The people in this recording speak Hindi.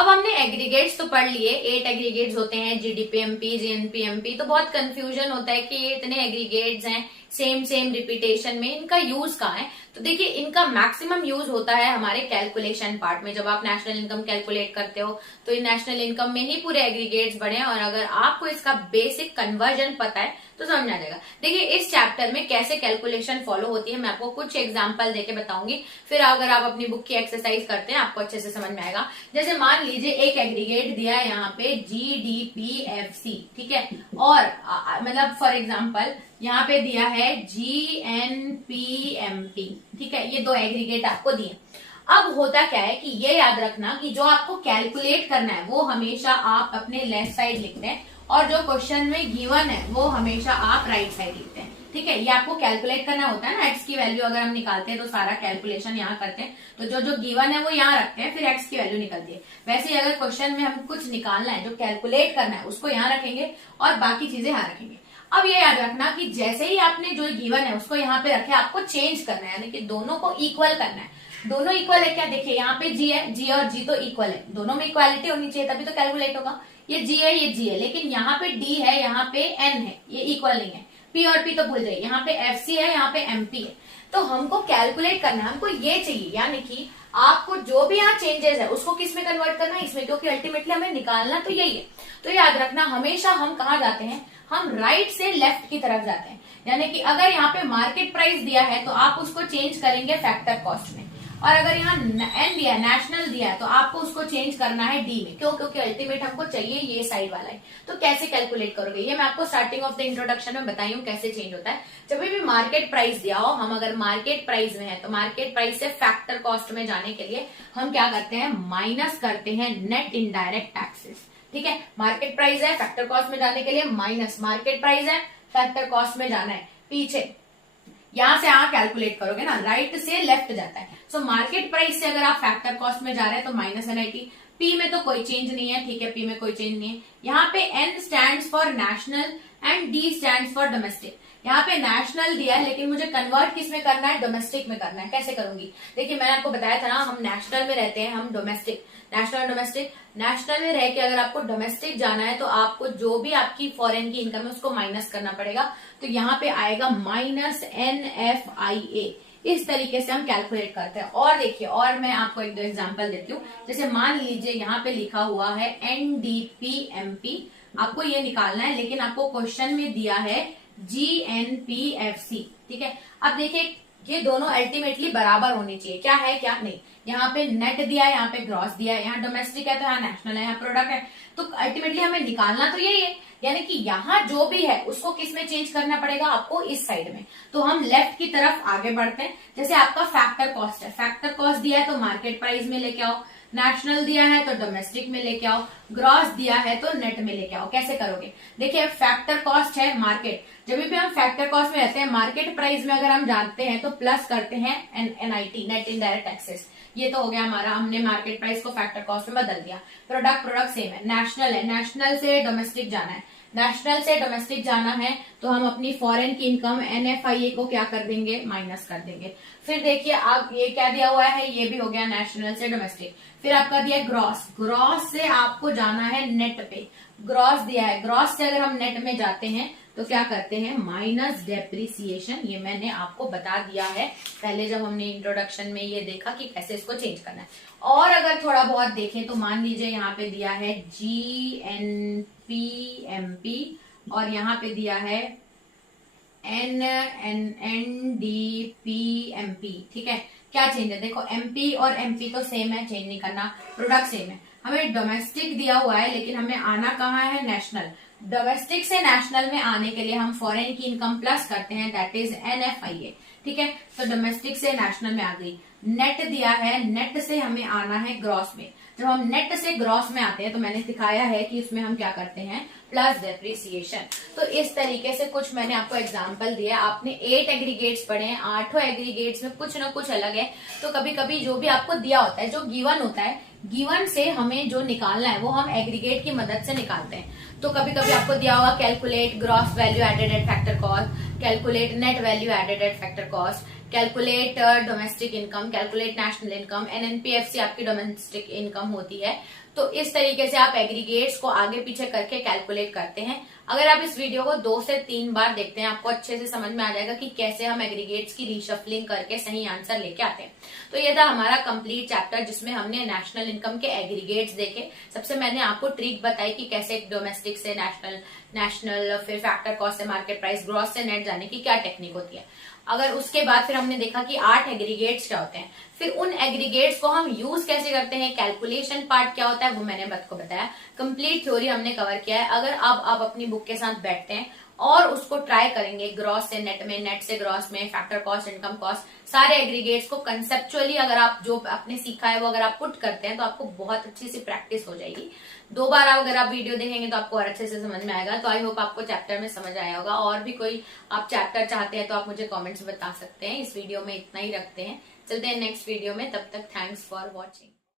अब हमने एग्रीगेट्स तो पढ़ लिए, 8 एग्रीगेट्स होते हैं, जीडीपीएमपी, जीएनपीएमपी। तो बहुत कंफ्यूजन होता है कि ये इतने एग्रीगेट्स हैं, सेम सेम रिपीटेशन में, इनका यूज कहाँ है? तो देखिए, इनका मैक्सिमम यूज होता है हमारे कैलकुलेशन पार्ट में। जब आप नेशनल इनकम कैलकुलेट करते हो तो इन नेशनल इनकम में ही पूरे एग्रीगेट्स बने हैं, और अगर आपको इसका बेसिक कन्वर्जन पता है तो समझ आ जाएगा। देखिए, इस चैप्टर में कैसे कैलकुलेशन फॉलो होती है मैं आपको कुछ एग्जांपल देके बताऊंगी, फिर अगर आप अपनी बुक की एक्सरसाइज करते हैं आपको अच्छे से समझ में आएगा। जैसे मान लीजिए एक एग्रीगेट दिया है यहाँ पे GDPFC, ठीक है, और मतलब फॉर एग्जाम्पल यहाँ पे दिया है GNPMP, ठीक है, ये दो एग्रीगेट आपको दिए। अब होता क्या है कि ये याद रखना कि जो आपको कैलकुलेट करना है वो हमेशा आप अपने लेफ्ट साइड लिखते हैं, और जो क्वेश्चन में गिवन है वो हमेशा आप राइट साइड लिखते हैं, ठीक है। ये आपको कैलकुलेट करना होता है ना, एक्स की वैल्यू अगर हम निकालते हैं तो सारा कैलकुलेशन यहाँ करते हैं, तो जो जो गिवन है वो यहाँ रखते हैं, फिर एक्स की वैल्यू निकलती है। वैसे ही अगर क्वेश्चन में हम कुछ निकालना है, जो कैलकुलेट करना है उसको यहाँ रखेंगे और बाकी चीजें यहाँ रखेंगे। अब ये याद रखना कि जैसे ही आपने जो गिवन है उसको यहाँ पे रखे, आपको चेंज करना है, यानी कि दोनों को इक्वल करना है। दोनों इक्वल है क्या? देखिए यहाँ पे जी है, जी और जी तो इक्वल है, दोनों में इक्वालिटी होनी चाहिए तभी तो कैलकुलेट होगा। ये जी है, ये जी है, लेकिन यहाँ पे डी है, यहाँ पे एन है, ये इक्वल नहीं है। पी और पी तो भूल जाइए, यहाँ पे एफ सी है, यहाँ पे एमपी है। तो हमको कैलकुलेट करना है, हमको ये चाहिए, यानी कि आपको जो भी यहाँ चेंजेस है उसको किस में कन्वर्ट करना है? इसमें, क्योंकि अल्टीमेटली हमें निकालना तो यही है। तो याद रखना, हमेशा हम कहाँ जाते हैं? हम राइट से लेफ्ट की तरफ जाते हैं। यानी कि अगर यहाँ पे मार्केट प्राइस दिया है तो आप उसको चेंज करेंगे फैक्टर कॉस्ट में, और अगर यहाँ एन दिया, नेशनल दिया है, तो आपको उसको चेंज करना है डी में। क्यों? क्योंकि अल्टीमेट हमको चाहिए ये साइड वाला है। तो कैसे कैलकुलेट करोगे? ये मैं आपको स्टार्टिंग ऑफ द इंट्रोडक्शन में बताई हूँ कैसे चेंज होता है। जब भी मार्केट प्राइस दिया हो, हम अगर मार्केट प्राइस में है तो मार्केट प्राइस से फैक्टर कॉस्ट में जाने के लिए हम क्या करते हैं? माइनस करते हैं नेट इनडायरेक्ट टैक्सेस, ठीक है। मार्केट प्राइस है, फैक्टर कॉस्ट में जाने के लिए माइनस, मार्केट प्राइस है, फैक्टर कॉस्ट में जाना है पीछे, यहां से यहां कैलकुलेट करोगे ना, राइट से लेफ्ट जाता है। सो मार्केट प्राइस से अगर आप फैक्टर कॉस्ट में जा रहे हैं तो माइनस NIT। पी में तो कोई चेंज नहीं है, ठीक है, पी में कोई चेंज नहीं है। यहाँ पे N stands for national and D stands for domestic. यहाँ पे नेशनल दिया है, लेकिन मुझे कन्वर्ट किस में करना है? डोमेस्टिक में करना है। कैसे करूंगी? देखिए, मैंने आपको बताया था ना, हम नेशनल में रहते हैं, हम डोमेस्टिक, नेशनल डोमेस्टिक। नेशनल में रह के अगर आपको डोमेस्टिक जाना है तो आपको जो भी आपकी फॉरेन की इनकम है उसको माइनस करना पड़ेगा। तो यहाँ पे आएगा माइनस NFIA। इस तरीके से हम कैलकुलेट करते हैं। और देखिए, और मैं आपको एक दो एग्जांपल देती हूँ। जैसे मान लीजिए यहाँ पे लिखा हुआ है NDPMP, आपको ये निकालना है, लेकिन आपको क्वेश्चन में दिया है GNPFC, ठीक है। अब देखिए, ये दोनों अल्टीमेटली बराबर होने चाहिए, क्या है क्या नहीं। यहाँ पे नेट दिया है, यहाँ पे ग्रॉस दिया है, यहाँ डोमेस्टिक है तो यहाँ नेशनल है, यहाँ प्रोडक्ट है, तो अल्टीमेटली हमें निकालना तो यही है। यानी कि यहाँ जो भी है उसको किस में चेंज करना पड़ेगा? आपको इस साइड में। तो हम लेफ्ट की तरफ आगे बढ़ते हैं। जैसे आपका फैक्टर कॉस्ट है, फैक्टर कॉस्ट दिया है तो मार्केट प्राइस में लेके आओ, नेशनल दिया है तो डोमेस्टिक में लेके आओ, ग्रॉस दिया है तो नेट में लेके आओ। कैसे करोगे? देखिए, फैक्टर कॉस्ट है मार्केट, जब भी हम फैक्टर कॉस्ट में रहते हैं, मार्केट प्राइस में अगर हम जानते हैं तो प्लस करते हैं NIT, नेट इनडायरेक्ट टैक्सेस। ये तो हो गया हमारा, हमने मार्केट प्राइस को फैक्टर कॉस्ट में बदल दिया। प्रोडक्ट सेम है, नेशनल है, नेशनल से डोमेस्टिक जाना है, नेशनल से डोमेस्टिक जाना है तो हम अपनी फॉरेन की इनकम NFIA को क्या कर देंगे? माइनस कर देंगे। फिर देखिए, आप ये क्या दिया हुआ है? ये भी हो गया नेशनल से डोमेस्टिक। फिर आपका दिया ग्रॉस, ग्रॉस से आपको जाना है नेट पे, ग्रॉस दिया है, ग्रॉस से अगर हम नेट में जाते हैं तो क्या करते हैं? Minus depreciation. ये मैंने आपको बता दिया है पहले जब हमने इंट्रोडक्शन में ये देखा कि कैसे इसको चेंज करना है। और अगर थोड़ा बहुत देखें तो मान लीजिए यहाँ पे दिया है GNPMP और यहाँ पे दिया है NDPMP, ठीक है। क्या चेंज है? देखो, MP और MP तो सेम है, चेंज नहीं करना, प्रोडक्ट सेम है। हमें डोमेस्टिक दिया हुआ है, लेकिन हमें आना कहाँ है? नेशनल। डोमेस्टिक से नेशनल में आने के लिए हम फॉरेन की इनकम प्लस करते हैं, दैट इज NFIA, ठीक है। तो डोमेस्टिक से नेशनल में आ गई। नेट दिया है, नेट से हमें आना है ग्रॉस में। जब हम नेट से ग्रॉस में आते हैं तो मैंने दिखाया है कि उसमें हम क्या करते हैं? Plus depreciation. तो इस तरीके से कुछ मैंने आपको एग्जांपल दिया। आपने 8 एग्रीगेट्स पढ़े हैं, 8 एग्रीगेट्स में कुछ ना कुछ अलग है। तो कभी कभी जो भी आपको दिया होता है, जो गिवन होता है, गिवन से हमें जो निकालना है वो हम एग्रीगेट की मदद से निकालते हैं। तो कभी कभी आपको दिया होगा calculate gross value added at factor cost, calculate net value added at factor cost, calculate domestic income, calculate national income, NNPF से आपकी डोमेस्टिक इनकम होती है। तो इस तरीके से आप एग्रीगेट्स को आगे पीछे करके कैलकुलेट करते हैं। अगर आप इस वीडियो को 2 से 3 बार देखते हैं, आपको अच्छे से समझ में आ जाएगा कि कैसे हम एग्रीगेट्स की रीशफलिंग करके सही आंसर लेके आते हैं। तो ये था हमारा कंप्लीट चैप्टर जिसमें हमने नेशनल इनकम के एग्रीगेट्स देखे। सबसे मैंने आपको ट्रिक बताई कि कैसे डोमेस्टिक से नेशनल फिर फैक्टर कॉस्ट से मार्केट प्राइस, ग्रॉस से नेट जाने की क्या टेक्निक होती है। अगर उसके बाद फिर हमने देखा कि 8 एग्रीगेट्स क्या होते हैं, फिर उन एग्रीगेट्स को हम यूज कैसे करते हैं, कैलकुलेशन पार्ट क्या होता है वो मैंने आपको बताया। कंप्लीट थ्योरी हमने कवर किया है। अगर अब आप अपनी बुक के साथ बैठते हैं और उसको ट्राई करेंगे ग्रॉस से नेट में, नेट से ग्रॉस में, फैक्टर कॉस्ट, इनकम कॉस्ट, सारे एग्रीगेट्स को कंसेप्चुअली अगर आप जो आपने सीखा है वो अगर आप पुट करते हैं तो आपको बहुत अच्छी सी प्रैक्टिस हो जाएगी। 2 बार अगर आप वीडियो देखेंगे तो आपको और अच्छे से समझ में आएगा। तो आई होप आपको चैप्टर में समझ आया होगा। और भी कोई आप चैप्टर चाहते हैं तो आप मुझे कमेंट्स बता सकते हैं। इस वीडियो में इतना ही रखते हैं, चलते हैं नेक्स्ट वीडियो में। तब तक थैंक्स फॉर वॉचिंग।